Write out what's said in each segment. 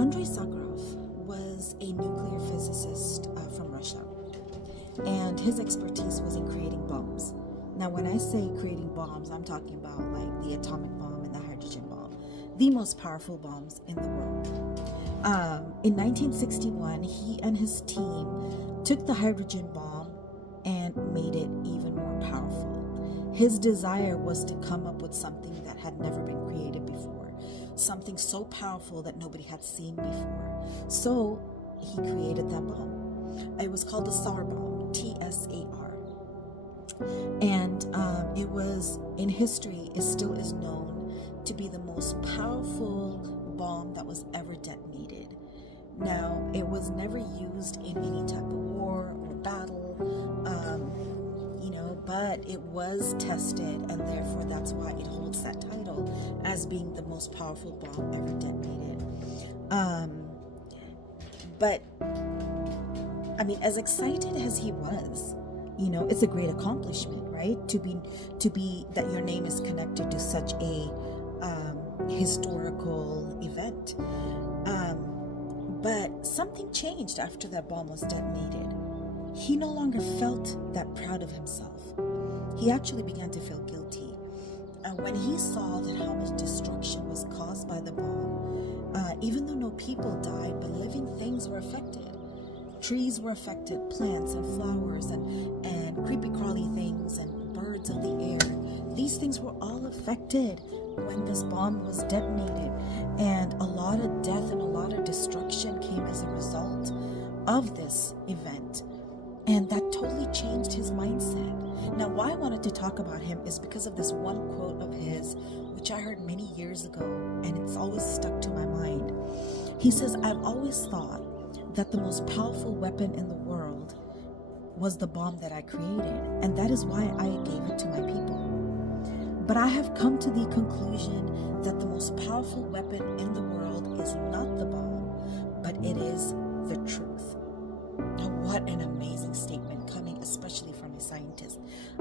Andrei Sakharov was a nuclear physicist from Russia, and his expertise was in creating bombs. Now, when I say creating bombs, I'm talking about like the atomic bomb and the hydrogen bomb, the most powerful bombs in the world. In 1961, he and his team took the hydrogen bomb and made it even more powerful. His desire was to come up with something that had never been created before, something so powerful that nobody had seen before. So he created that bomb. It was called the SAR bomb, TSAR. And it was, in history, it still is known to be the most powerful bomb that was ever detonated. Now, it was never used in any type of war or battle, but it was tested, and therefore that's why it holds that title as being the most powerful bomb ever detonated. But I mean, as excited as he was, it's a great accomplishment, right? To be that your name is connected to such a historical event. But something changed after that bomb was detonated. He no longer felt that proud of himself. He actually began to feel guilty. When he saw that how much destruction was caused by the bomb, even though no people died, but living things were affected. Trees were affected, plants and flowers and creepy crawly things and birds of the air. These things were all affected when this bomb was detonated. And a lot of death and a lot of destruction came as a result of this event. And that totally changed his mindset. Now, why I wanted to talk about him is because of this one quote of his, which I heard many years ago, and it's always stuck to my mind. He says, "I've always thought that the most powerful weapon in the world was the bomb that I created, and that is why I gave it to my people. But I have come to the conclusion that the most powerful weapon in the world is not the bomb, but it is the truth." Now, what an amazing statement coming especially from a scientist.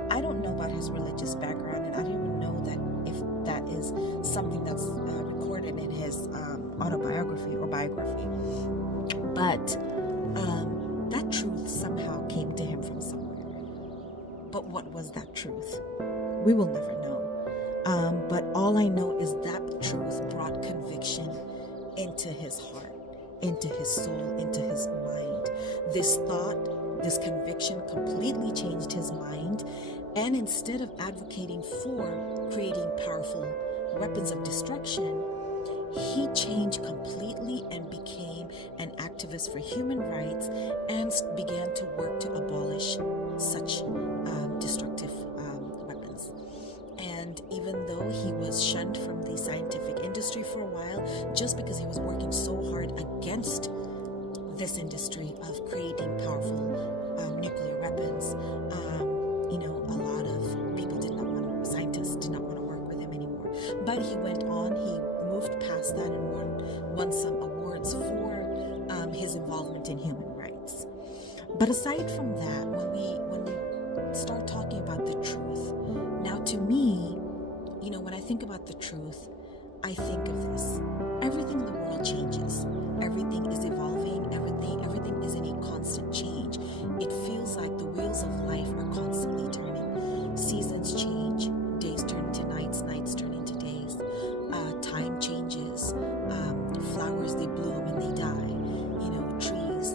I don't know about his religious background, and I don't even know that if that is something that's recorded in his autobiography or biography. But that truth somehow came to him from somewhere. But what was that truth? We will never know. But all I know is that truth brought conviction into his heart, into his soul, into his mind. This thought, this conviction completely changed his mind. And instead of advocating for creating powerful weapons of destruction, he changed completely and became an activist for human rights and began to work to abolish such destructive weapons. And even though he was shunned from the scientific industry for a while, just because he was working so hard against this industry of creating powerful nuclear weapons, a lot of people scientists did not want to work with him anymore. But he went on, he moved past that and won some awards for his involvement in human rights. But aside from that, when we start talking about the truth, now to me, when I think about the truth, I think of this. Everything in the world changes. Everything is evolving. Everything is in a constant change. It feels like the wheels of life are constantly turning. Seasons change. Days turn into nights. Nights turn into days. Time changes. Flowers, they bloom and they die. Trees,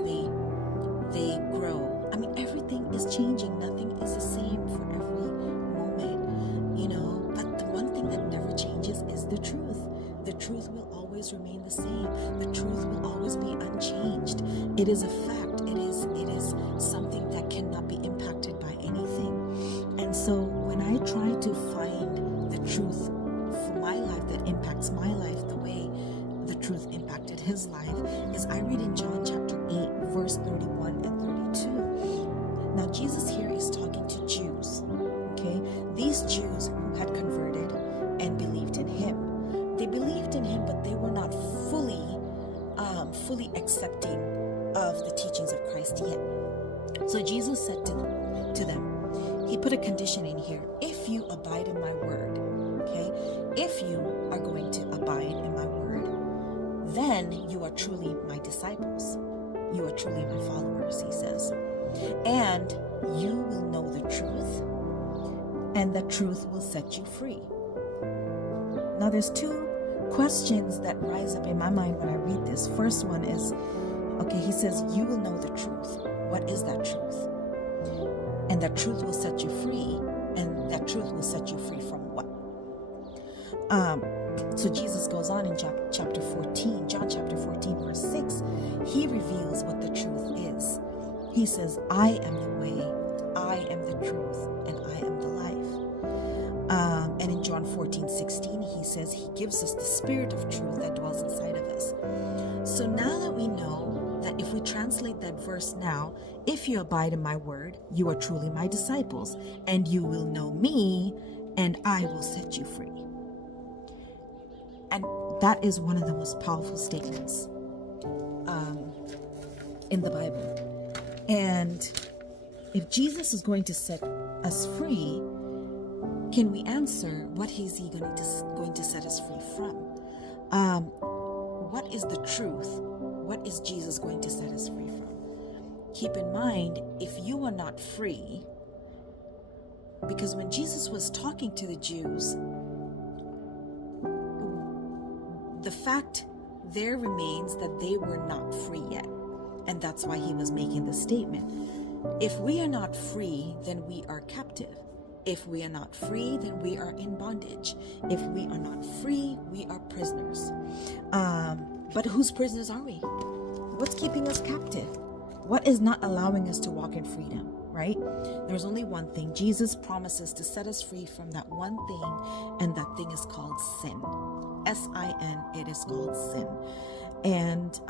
they grow. I mean, everything is changing. Nothing is the same for every moment. But the one thing that never changes is the truth. The truth will always remain the same. The truth will always be unchanged. It is a fact. It is something that cannot be impacted by anything. And so when I try to find the truth for my life that impacts my life the way the truth impacted his life, is I read in John chapter 8, verse 31 and 32. Now Jesus here is talking to Jews. Okay? These Jews who had converted and believed in him. They believed in him, but they were not fully accepting of the teachings of Christ yet. So Jesus said to them, he put a condition in here. If you abide in my word, okay? If you are going to abide in my word, then then you are truly my disciples. You are truly my followers, he says. And you will know the truth, and the truth will set you free. Now there's two questions that rise up in my mind when I read this. First one is, okay, he says, you will know the truth. What is that truth? And that truth will set you free. And that truth will set you free from what? So Jesus goes on in John chapter 14, verse 6. He reveals what the truth is. He says, I am the way, I am the truth, and I am the life. And in John 14:16, he says he gives us the spirit of truth that dwells inside of us. So now that we know that if we translate that verse now, if you abide in my word, you are truly my disciples, and you will know me, and I will set you free. And that is one of the most powerful statements in the Bible. And if Jesus is going to set us free, can we answer what is he going to set us free from? What is the truth? What is Jesus going to set us free from? Keep in mind, if you are not free, because when Jesus was talking to the Jews, the fact there remains that they were not free yet. And that's why he was making this statement. If we are not free, then we are captive. If we are not free, then we are in bondage. If we are not free, we are prisoners. But whose prisoners are we? What's keeping us captive? What is not allowing us to walk in freedom, right? There's only one thing. Jesus promises to set us free from that one thing, and that thing is called sin. S-I-N, it is called sin. And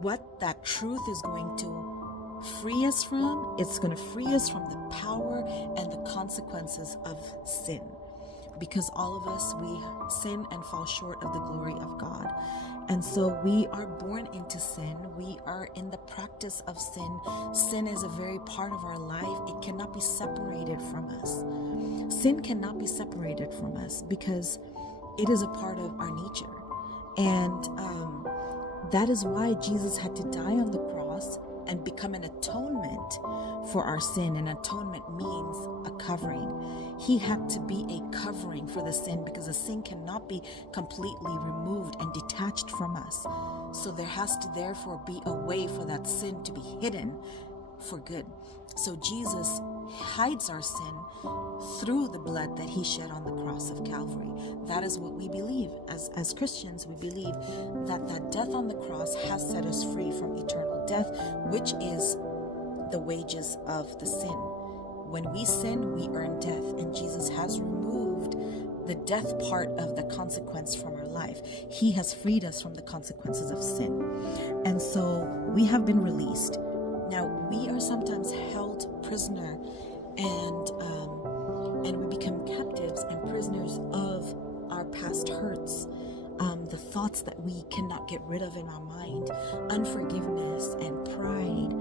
what that truth is going to free us from, it's going to free us from the power and the consequences of sin. Because all of us, we sin and fall short of the glory of God. And so we are born into sin. We are in the practice of sin. Sin is a very part of our life. It cannot be separated from us. Sin cannot be separated from us because it is a part of our nature. And that is why Jesus had to die on the cross and become an atonement for our sin. And atonement means a covering. He had to be a covering for the sin because the sin cannot be completely removed and detached from us. So there has to therefore be a way for that sin to be hidden for good. So Jesus hides our sin through the blood that he shed on the cross of Calvary. That is what we believe. As Christians, we believe that that death on the cross has set us free from eternal death, which is the wages of the sin. When we sin, we earn death, and Jesus has removed the death part of the consequence from our life. He has freed us from the consequences of sin. And so we have been released. Now, we are sometimes held prisoner and we become captives and prisoners of our past hurts, the thoughts that we cannot get rid of in our mind, unforgiveness and pride.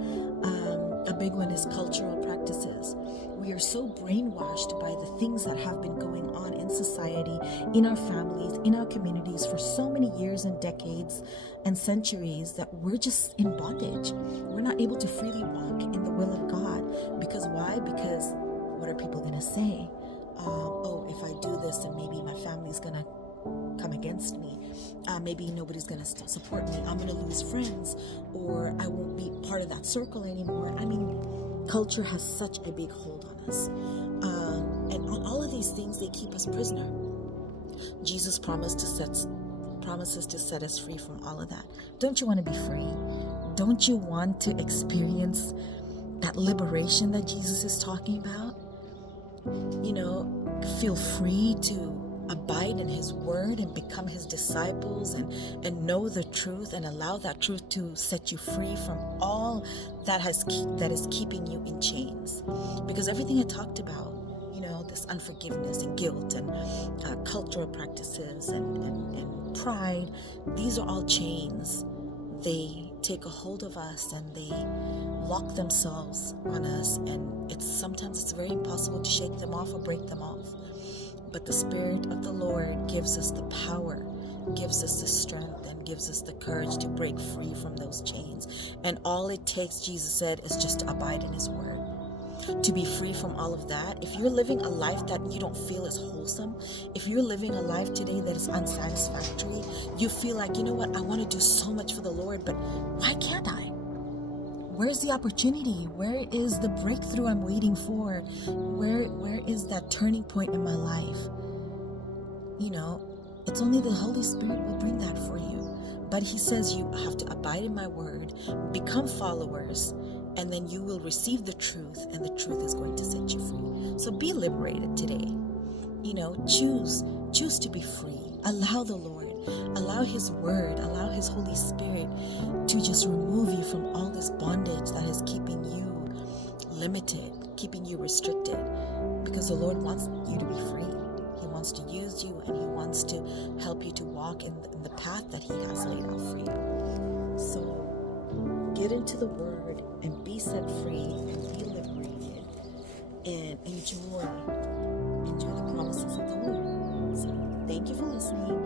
A big one is cultural practices. We are so brainwashed by the things that have been going on in society, in our families, in our communities for so many years and decades and centuries that we're just in bondage. We're not able to freely walk in the will of God. Because why? Because what are people going to say? If I do this, then maybe my family's going to come against me. Maybe nobody's going to support me. I'm going to lose friends, or I won't be part of that circle anymore. I mean, culture has such a big hold on us. And on all of these things, they keep us prisoner. Jesus promises to set us free from all of that. Don't you want to be free? Don't you want to experience that liberation that Jesus is talking about? You know, feel free to abide in his word and become his disciples and know the truth and allow that truth to set you free from all that is keeping you in chains. Because everything I talked about, you know, this unforgiveness and guilt and cultural practices and pride, these are all chains. They take a hold of us and they lock themselves on us, and sometimes it's very impossible to shake them off or break them off. But the Spirit of the Lord gives us the power, gives us the strength, and gives us the courage to break free from those chains. And all it takes, Jesus said, is just to abide in his word. To be free from all of that. If you're living a life that you don't feel is wholesome, if you're living a life today that is unsatisfactory, you feel like, you know what, I want to do so much for the Lord, but why can't I? Where's the opportunity? Where is the breakthrough I'm waiting for? Where is that turning point in my life? You know, it's only the Holy Spirit will bring that for you. But he says you have to abide in my word, become followers, and then you will receive the truth, and the truth is going to set you free. So be liberated today. You know, choose to be free. Allow the Lord, allow his word, allow his Holy Spirit to just remove you from all this bondage that is keeping you limited, keeping you restricted, because the Lord wants you to be free. He wants to use you, and he wants to help you to walk in the path that he has laid out for you. So get into the word and be set free and be liberated and enjoy the promises of the Lord. So thank you for listening.